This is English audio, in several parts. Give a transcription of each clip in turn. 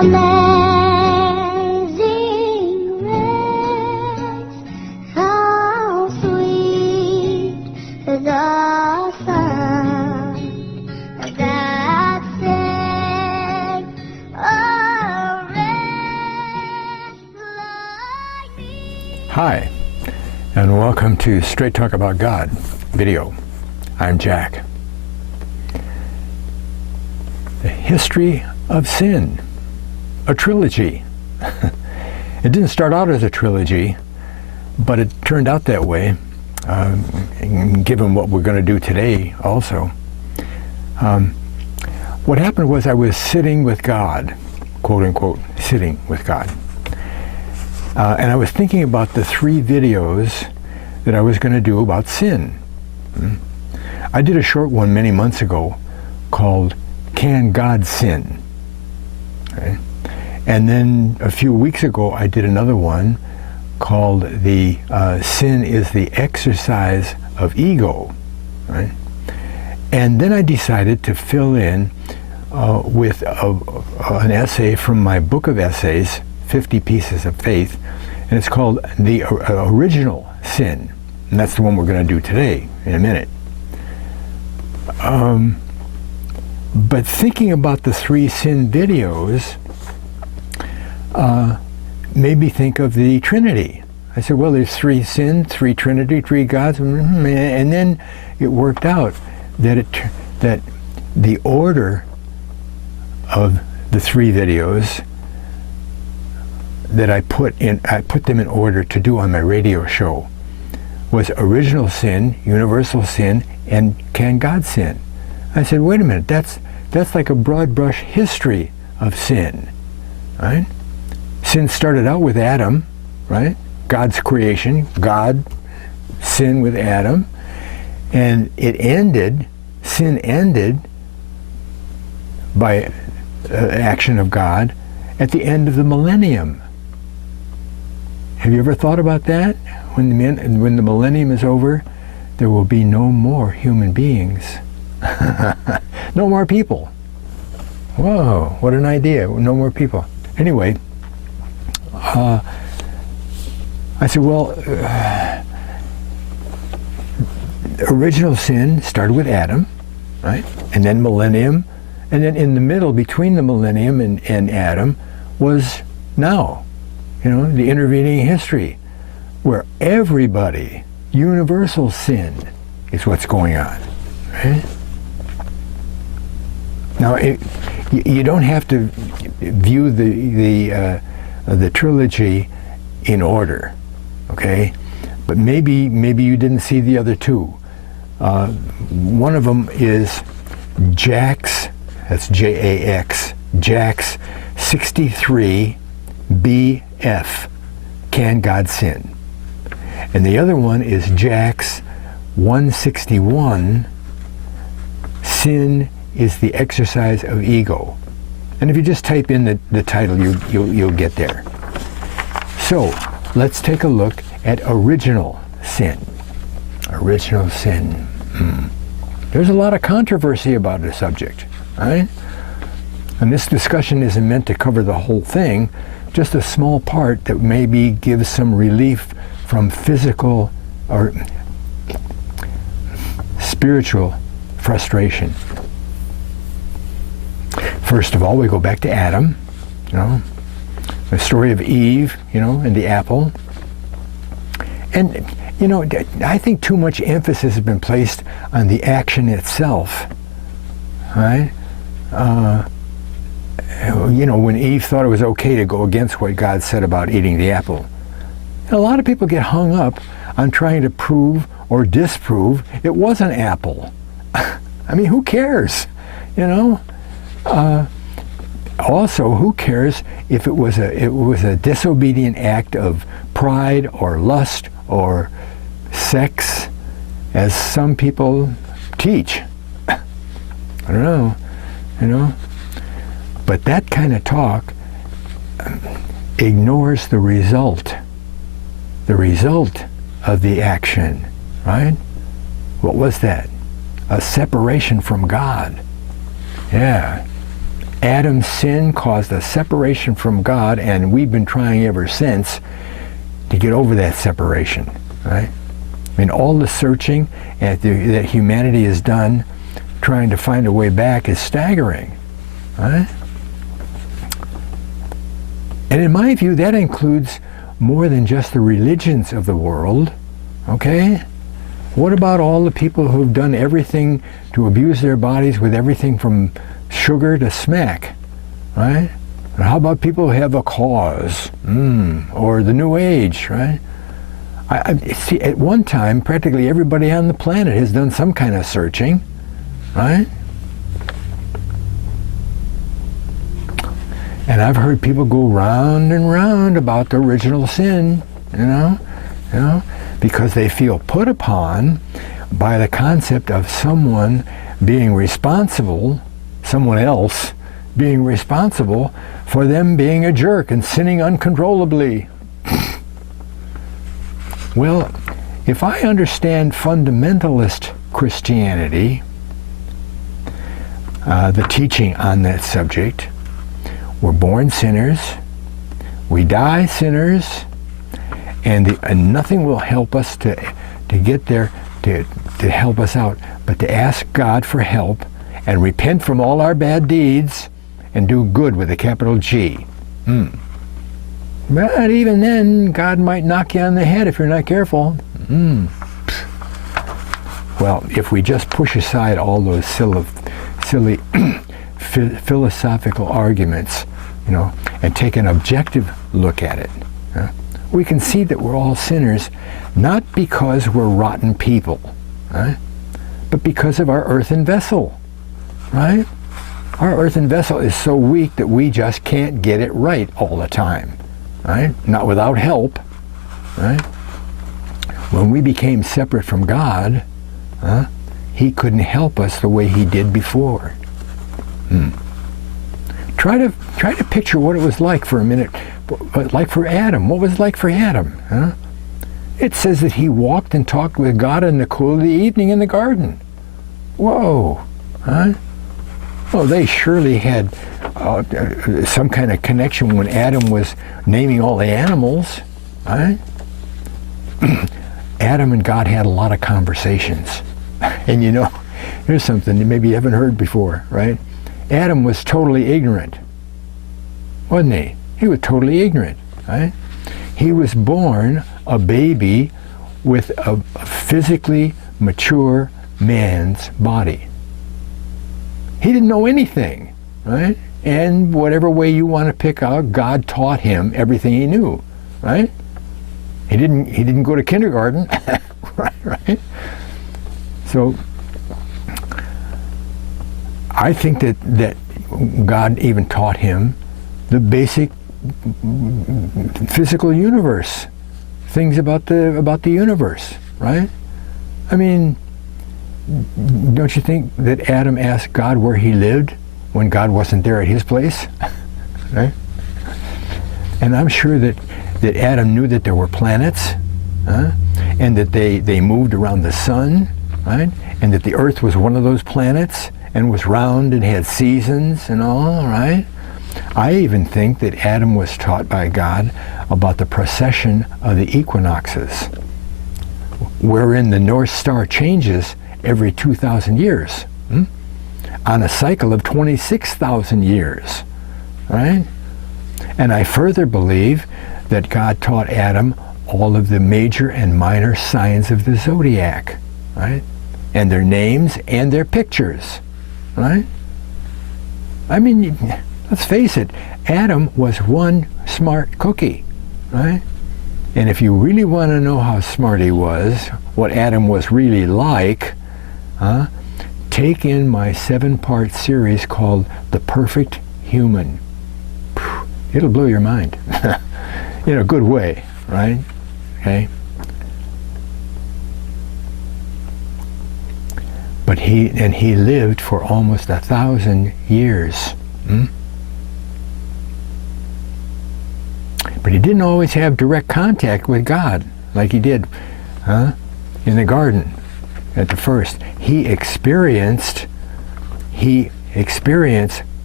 Amazing grace, how sweet the sound that saved a wretch like me. Hi, and welcome to Straight Talk About God video. I'm Jack. The history of sin, a trilogy. It didn't start out as a trilogy, but it turned out that way, given what we're going to do today also. What happened was I was sitting with God, quote unquote, sitting with God. And I was thinking about the 3 videos that I was going to do about sin. I did a short one many months ago called Can God Sin? Okay. And then a few weeks ago I did another one called the Sin is the Exercise of Ego. Right? And then I decided to fill in with an essay from my book of essays, 50 Pieces of Faith, and it's called The Original Sin. And that's the one we're going to do today in a minute. But thinking about the 3 sin videos made me think of the Trinity. I said, well, there's 3 sins, 3 Trinity, 3 gods, and then it worked out that that the order of the 3 videos that I put them in order to do on my radio show was original sin, universal sin, and can God sin? I said, wait a minute, that's like a broad brush history of sin, right? Sin started out with Adam, right? God's creation, God, sin with Adam, and sin ended by action of God at the end of the millennium. Have you ever thought about that? When the millennium is over, there will be no more human beings. No more people. Whoa, what an idea. No more people. Anyway, I said, well, original sin started with Adam, right? And then millennium. And then in the middle, between the millennium and Adam, was now, the intervening history, where everybody, universal sin is what's going on, right? Now, you don't have to view the trilogy in order, okay? But maybe you didn't see the other 2. One of them is JAX, that's J-A-X, JAX162C, Can God Sin? And the other one is JAX161, Sin is the Exercise of Ego. And if you just type in the title, you'll get there. So let's take a look at original sin. Original sin. There's a lot of controversy about the subject, right? And this discussion isn't meant to cover the whole thing, just a small part that maybe gives some relief from physical or spiritual frustration. First of all, we go back to Adam, the story of Eve, and the apple. And, I think too much emphasis has been placed on the action itself, right? When Eve thought it was okay to go against what God said about eating the apple. A lot of people get hung up on trying to prove or disprove it was an apple. I mean, who cares, Also, who cares if it was a disobedient act of pride or lust or sex, as some people teach? I don't know, But that kind of talk ignores the result of the action, right? What was that? A separation from God. Yeah. Adam's sin caused a separation from God, and we've been trying ever since to get over that separation, right? I mean, all the searching that humanity has done trying to find a way back is staggering, right? And in my view, that includes more than just the religions of the world, okay? What about all the people who've done everything to abuse their bodies with everything from sugar to smack, right? And how about people who have a cause, or the New Age, right? I see, at one time, practically everybody on the planet has done some kind of searching, right? And I've heard people go round and round about the original sin, you know, because they feel put upon by the concept of someone being responsible, someone else being responsible for them being a jerk and sinning uncontrollably. Well, if I understand fundamentalist Christianity, the teaching on that subject, we're born sinners, we die sinners, and nothing will help us to get there, to help us out, but to ask God for help and repent from all our bad deeds and do good with a capital G. But even then, God might knock you on the head if you're not careful. Well, if we just push aside all those silly philosophical arguments, you know, and take an objective look at it, we can see that we're all sinners, not because we're rotten people, right? But because of our earthen vessel, right? Our earthen vessel is so weak that we just can't get it right all the time, right? Not without help, right? When we became separate from God, He couldn't help us the way He did before. Try to picture what it was like for a minute, like for Adam. What was it like for Adam? It says that he walked and talked with God in the cool of the evening in the garden. Whoa, Well, they surely had some kind of connection when Adam was naming all the animals, right? Adam and God had a lot of conversations. And you know, here's something that maybe you haven't heard before, right? Adam was totally ignorant, wasn't he? He was totally ignorant, right? He was born a baby with a physically mature man's body. He didn't know anything, right? And whatever way you want to pick out, God taught him everything he knew, right? He didn't go to kindergarten, right? So I think that God even taught him the basic physical universe, things about the universe, right? I mean, don't you think that Adam asked God where he lived when God wasn't there at his place? Right? And I'm sure that Adam knew that there were planets, and that they moved around the sun, right? And that the earth was one of those planets and was round and had seasons and all, right? I even think that Adam was taught by God about the precession of the equinoxes, wherein the North Star changes every 2,000 years, on a cycle of 26,000 years, right? And I further believe that God taught Adam all of the major and minor signs of the zodiac, right? And their names and their pictures, right? I mean, let's face it, Adam was one smart cookie, right? And if you really want to know how smart he was, what Adam was really like, take in my 7-part series called The Perfect Human. It'll blow your mind. In a good way, right? Okay? But he lived for almost 1,000 years. But he didn't always have direct contact with God like he did in the garden at the first. He experienced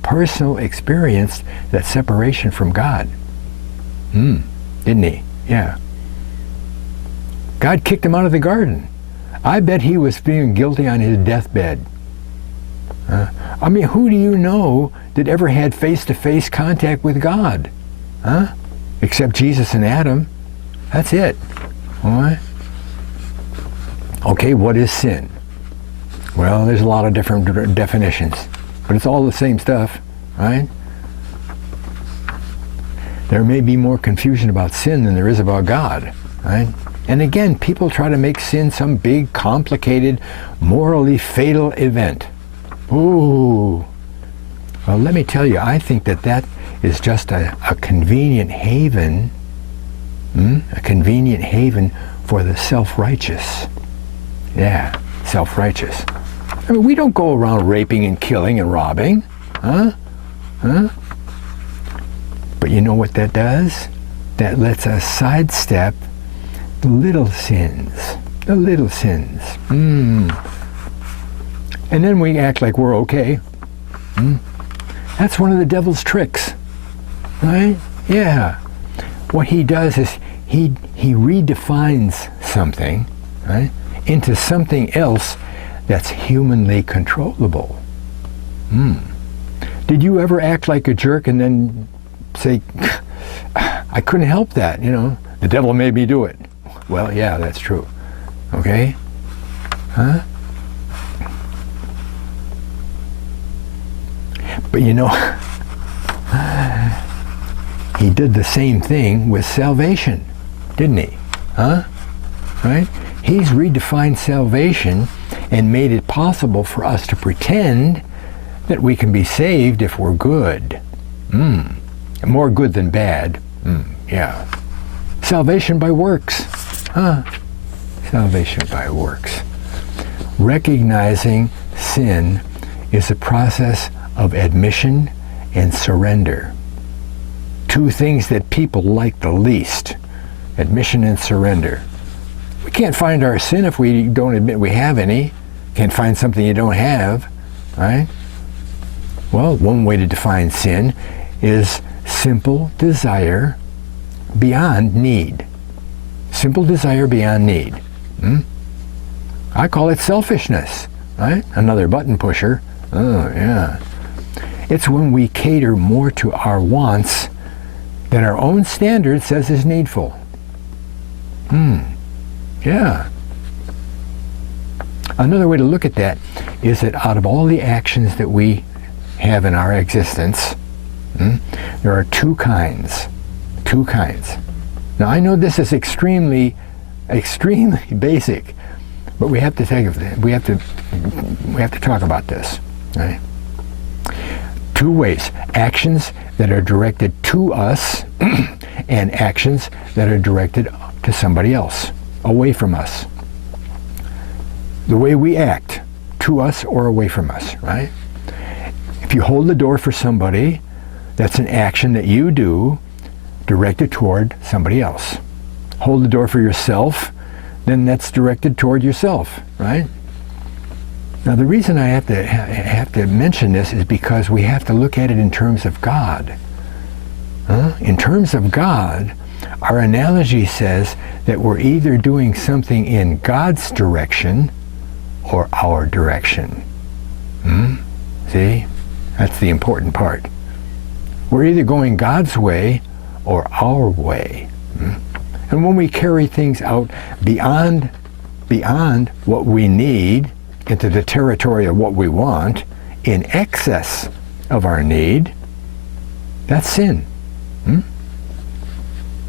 personal experienced that separation from God. Didn't he? Yeah. God kicked him out of the garden. I bet he was feeling guilty on his deathbed. I mean, who do you know that ever had face-to-face contact with God? Except Jesus and Adam. That's it. All right? Okay, what is sin? Well, there's a lot of different definitions, but it's all the same stuff, right? There may be more confusion about sin than there is about God, right? And again, people try to make sin some big, complicated, morally fatal event. Ooh. Well, let me tell you, I think that is just a convenient haven, a convenient haven for the self-righteous. Yeah, self-righteous. I mean, we don't go around raping and killing and robbing, But you know what that does? That lets us sidestep the little sins. The little sins. And then we act like we're okay. That's one of the devil's tricks, right? Yeah. What he does is he redefines something, right, into something else that's humanly controllable. Did you ever act like a jerk and then say, I couldn't help that, the devil made me do it? Well, yeah, that's true. Okay? But he did the same thing with salvation, didn't he? Right? He's redefined salvation and made it possible for us to pretend that we can be saved if we're good. More good than bad. Yeah. Salvation by works. Salvation by works. Recognizing sin is a process of admission and surrender. Two things that people like the least. Admission and surrender. We can't find our sin if we don't admit we have any. Can't find something you don't have, right? Well, one way to define sin is simple desire beyond need. Simple desire beyond need. I call it selfishness, right? Another button pusher. Oh, yeah. It's when we cater more to our wants than our own standard says is needful. Yeah. Another way to look at that is that out of all the actions that we have in our existence, there are two kinds. Two kinds. Now, I know this is extremely basic, but we have to talk about this. Right? Two ways: actions that are directed to us and actions that are directed to somebody else, away from us. The way we act, to us or away from us, right? If you hold the door for somebody, that's an action that you do directed toward somebody else. Hold the door for yourself, then that's directed toward yourself, right? Now, the reason I have to mention this is because we have to look at it in terms of God. In terms of God, our analogy says that we're either doing something in God's direction or our direction. See? That's the important part. We're either going God's way or our way. And when we carry things out beyond what we need into the territory of what we want, in excess of our need, that's sin.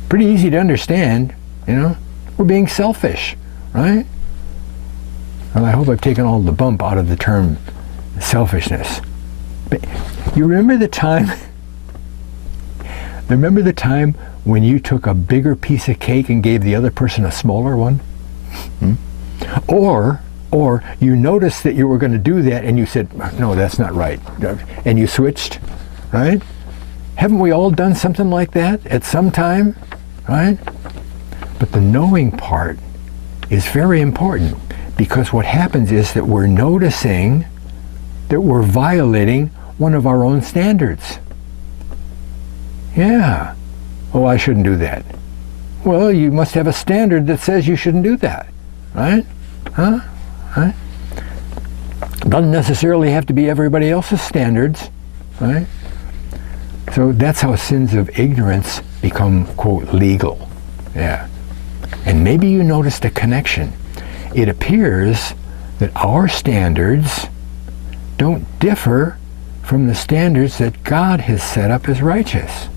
Pretty easy to understand, We're being selfish, right? Well, I hope I've taken all the bump out of the term selfishness. But you remember the time when you took a bigger piece of cake and gave the other person a smaller one? Or you noticed that you were going to do that and you said, no, that's not right. And you switched, right? Haven't we all done something like that at some time, right? But the knowing part is very important, because what happens is that we're noticing that we're violating one of our own standards. Yeah. Oh, I shouldn't do that. Well, you must have a standard that says you shouldn't do that, right? Huh? Right? Doesn't necessarily have to be everybody else's standards, right? So that's how sins of ignorance become, quote, legal. Yeah. And maybe you noticed a connection. It appears that our standards don't differ from the standards that God has set up as righteous.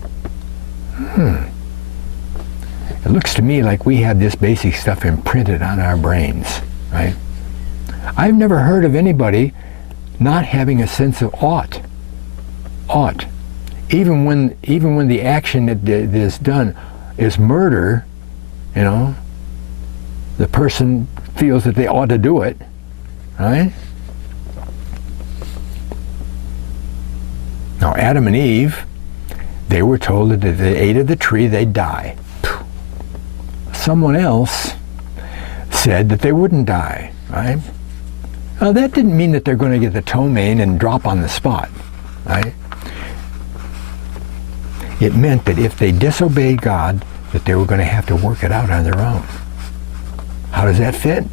It looks to me like we have this basic stuff imprinted on our brains, right? I've never heard of anybody not having a sense of ought. Ought. Even when the action that is done is murder, you know, the person feels that they ought to do it, right? Now, Adam and Eve, they were told that if they ate of the tree, they'd die. Someone else said that they wouldn't die, right? Now, that didn't mean that they're going to get the ptomaine and drop on the spot, right? It meant that if they disobeyed God, that they were going to have to work it out on their own. How does that fit?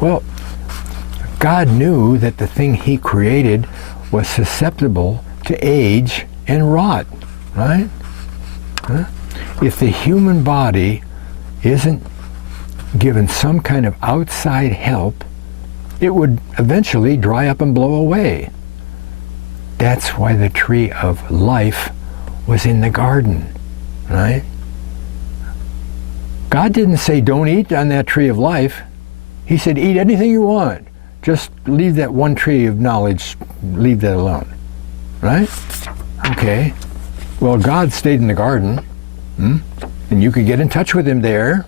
Well, God knew that the thing He created was susceptible to age and rot, right? Huh? If the human body isn't given some kind of outside help, it would eventually dry up and blow away. That's why the tree of life was in the garden, right? God didn't say, don't eat on that tree of life. He said, eat anything you want. Just leave that one tree of knowledge, leave that alone, right? Okay. Well, God stayed in the garden, and you could get in touch with Him there,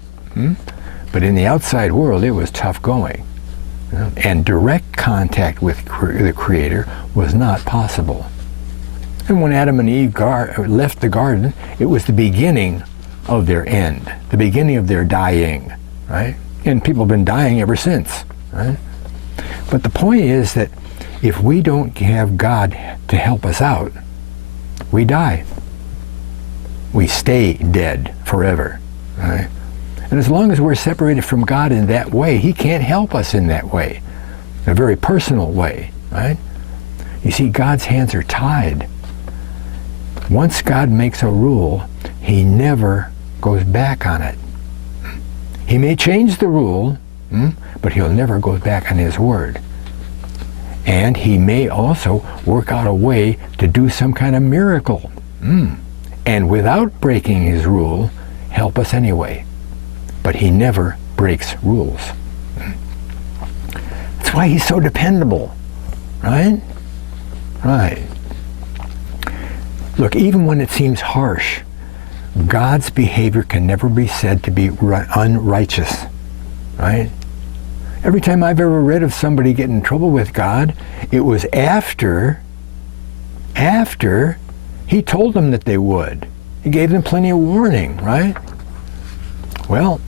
but in the outside world, it was tough going. And direct contact with the Creator was not possible. And when Adam and Eve left the garden, it was the beginning of their end, the beginning of their dying, right? And people have been dying ever since, right? But the point is that if we don't have God to help us out, we die. We stay dead forever, right? And as long as we're separated from God in that way, He can't help us in that way, a very personal way, right? You see, God's hands are tied. Once God makes a rule, He never goes back on it. He may change the rule, but He'll never go back on His word. And He may also work out a way to do some kind of miracle. And without breaking His rule, help us anyway. But He never breaks rules. That's why He's so dependable, right? Right. Look, even when it seems harsh, God's behavior can never be said to be unrighteous, right? Every time I've ever read of somebody getting in trouble with God, it was after He told them that they would. He gave them plenty of warning, right? Well,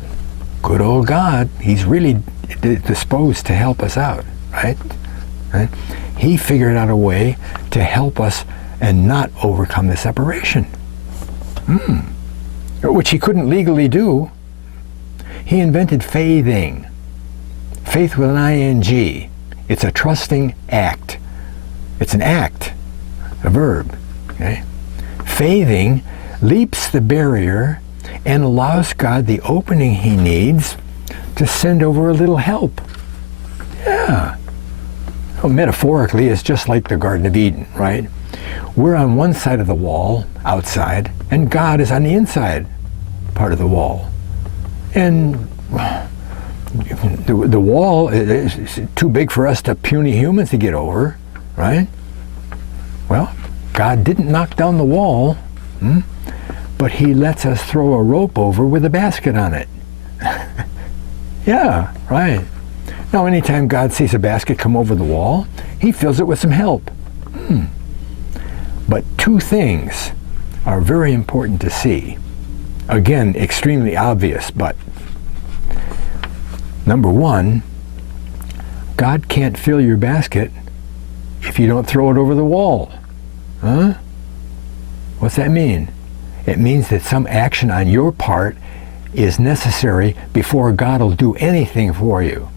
good old God, He's really disposed to help us out, right? He figured out a way to help us and not overcome the separation, which He couldn't legally do. He invented faithing. Faith with an ing. It's a trusting act. It's an act, a verb. Okay? Faithing leaps the barrier and allows God the opening He needs to send over a little help. Yeah. Well, metaphorically, it's just like the Garden of Eden, right? We're on one side of the wall, outside, and God is on the inside part of the wall. And the wall is too big for us to puny humans to get over, right? Well, God didn't knock down the wall, but He lets us throw a rope over with a basket on it. Yeah, right. Now, anytime God sees a basket come over the wall, He fills it with some help. But two things are very important to see. Again, extremely obvious, but number one, God can't fill your basket if you don't throw it over the wall. Huh? What's that mean? It means that some action on your part is necessary before God will do anything for you.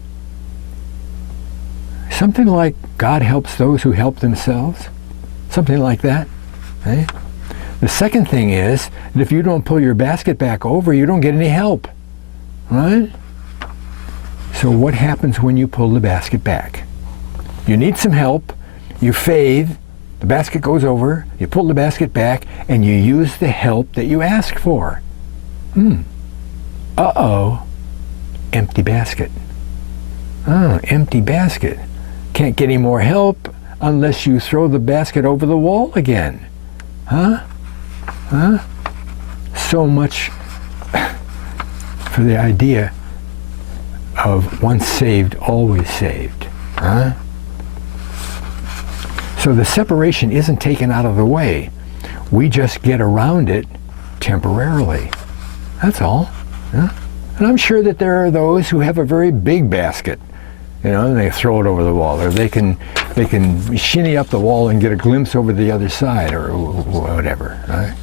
Something like God helps those who help themselves. Something like that. Eh? The second thing is that if you don't pull your basket back over, you don't get any help. Right? So what happens when you pull the basket back? You need some help. You faith. The basket goes over. You pull the basket back, and you use the help that you asked for. Uh-oh. Empty basket. Oh, empty basket. Can't get any more help unless you throw the basket over the wall again. Huh? Huh? So much for the idea of once saved, always saved. Huh? So the separation isn't taken out of the way. We just get around it temporarily. That's all. Huh? And I'm sure that there are those who have a very big basket, you know, and they throw it over the wall, or they can shinny up the wall and get a glimpse over the other side, or whatever. Right?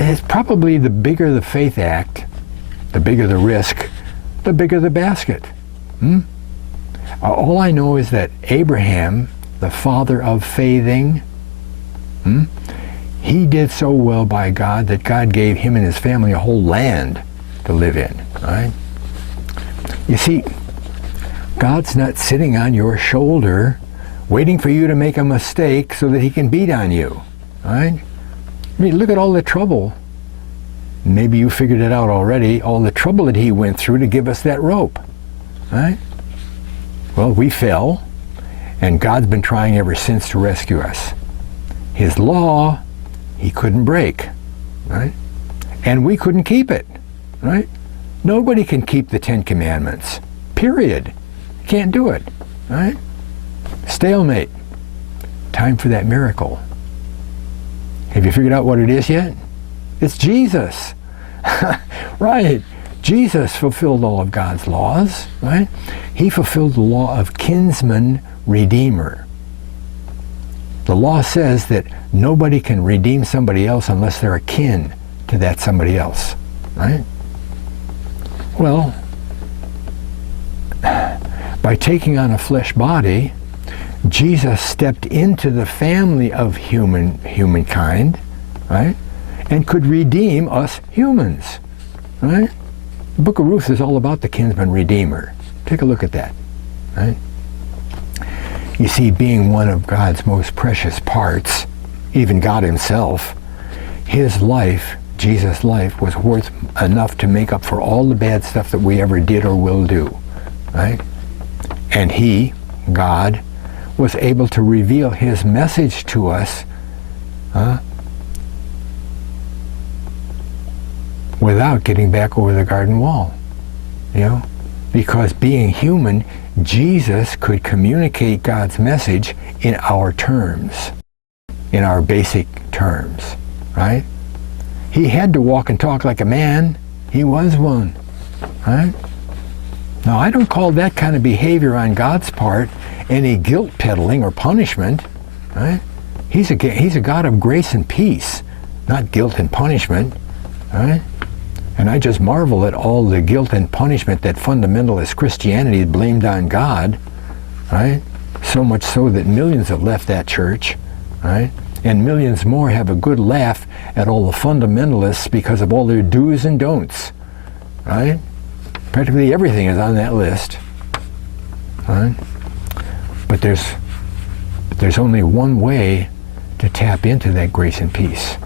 It's probably the bigger the faith act, the bigger the risk, the bigger the basket. All I know is that Abraham, the father of faithing, he did so well by God that God gave him and his family a whole land to live in. Right? You see, God's not sitting on your shoulder waiting for you to make a mistake so that he can beat on you. Right? I mean, look at all the trouble. Maybe you figured it out already, all the trouble that he went through to give us that rope. Right? Well, we fell, and God's been trying ever since to rescue us. His law, he couldn't break, right? And we couldn't keep it, right? Nobody can keep the 10 Commandments, period. Can't do it, right? Stalemate. Time for that miracle. Have you figured out what it is yet? It's Jesus. Right. Jesus fulfilled all of God's laws, right? He fulfilled the law of kinsman redeemer. The law says that nobody can redeem somebody else unless they're akin to that somebody else, right? Well, by taking on a flesh body, Jesus stepped into the family of humankind, right? And could redeem us humans, right? The book of Ruth is all about the kinsman redeemer. Take a look at that, right? You see, being one of God's most precious parts, even God himself, his life, Jesus' life, was worth enough to make up for all the bad stuff that we ever did or will do, right? And he, God, was able to reveal his message to us without getting back over the garden wall, you know? Because being human, Jesus could communicate God's message in our terms, in our basic terms, right? He had to walk and talk like a man. He was one, right? Now, I don't call that kind of behavior on God's part any guilt peddling or punishment, right? He's a God of grace and peace, not guilt and punishment, right? And I just marvel at all the guilt and punishment that fundamentalist Christianity blamed on God, right? So much so that millions have left that church, right? And millions more have a good laugh at all the fundamentalists because of all their do's and don'ts, right? Practically everything is on that list, right? But there's only one way to tap into that grace and peace,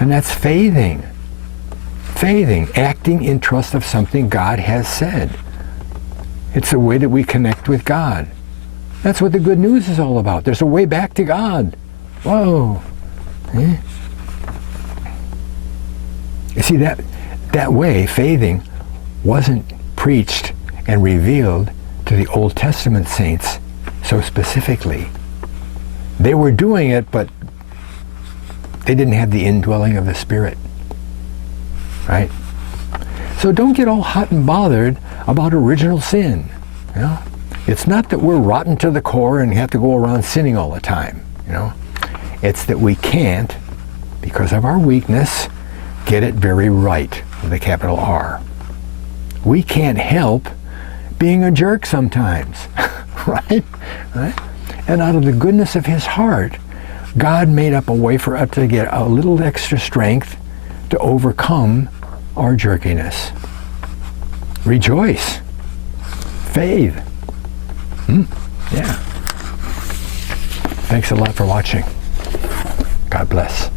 and that's faithing. Faithing, acting in trust of something God has said. It's a way that we connect with God. That's what the good news is all about. There's a way back to God. Whoa. Eh? You see, that way, faithing, wasn't preached and revealed to the Old Testament saints so specifically. They were doing it, but they didn't have the indwelling of the Spirit. Right? So don't get all hot and bothered about original sin. You know? It's not that we're rotten to the core and have to go around sinning all the time. you know. It's that we can't, because of our weakness, get it very right with a capital R. We can't help being a jerk sometimes, right? And out of the goodness of his heart, God made up a way for us to get a little extra strength to overcome our jerkiness. Rejoice. Faith. Yeah. Thanks a lot for watching. God bless.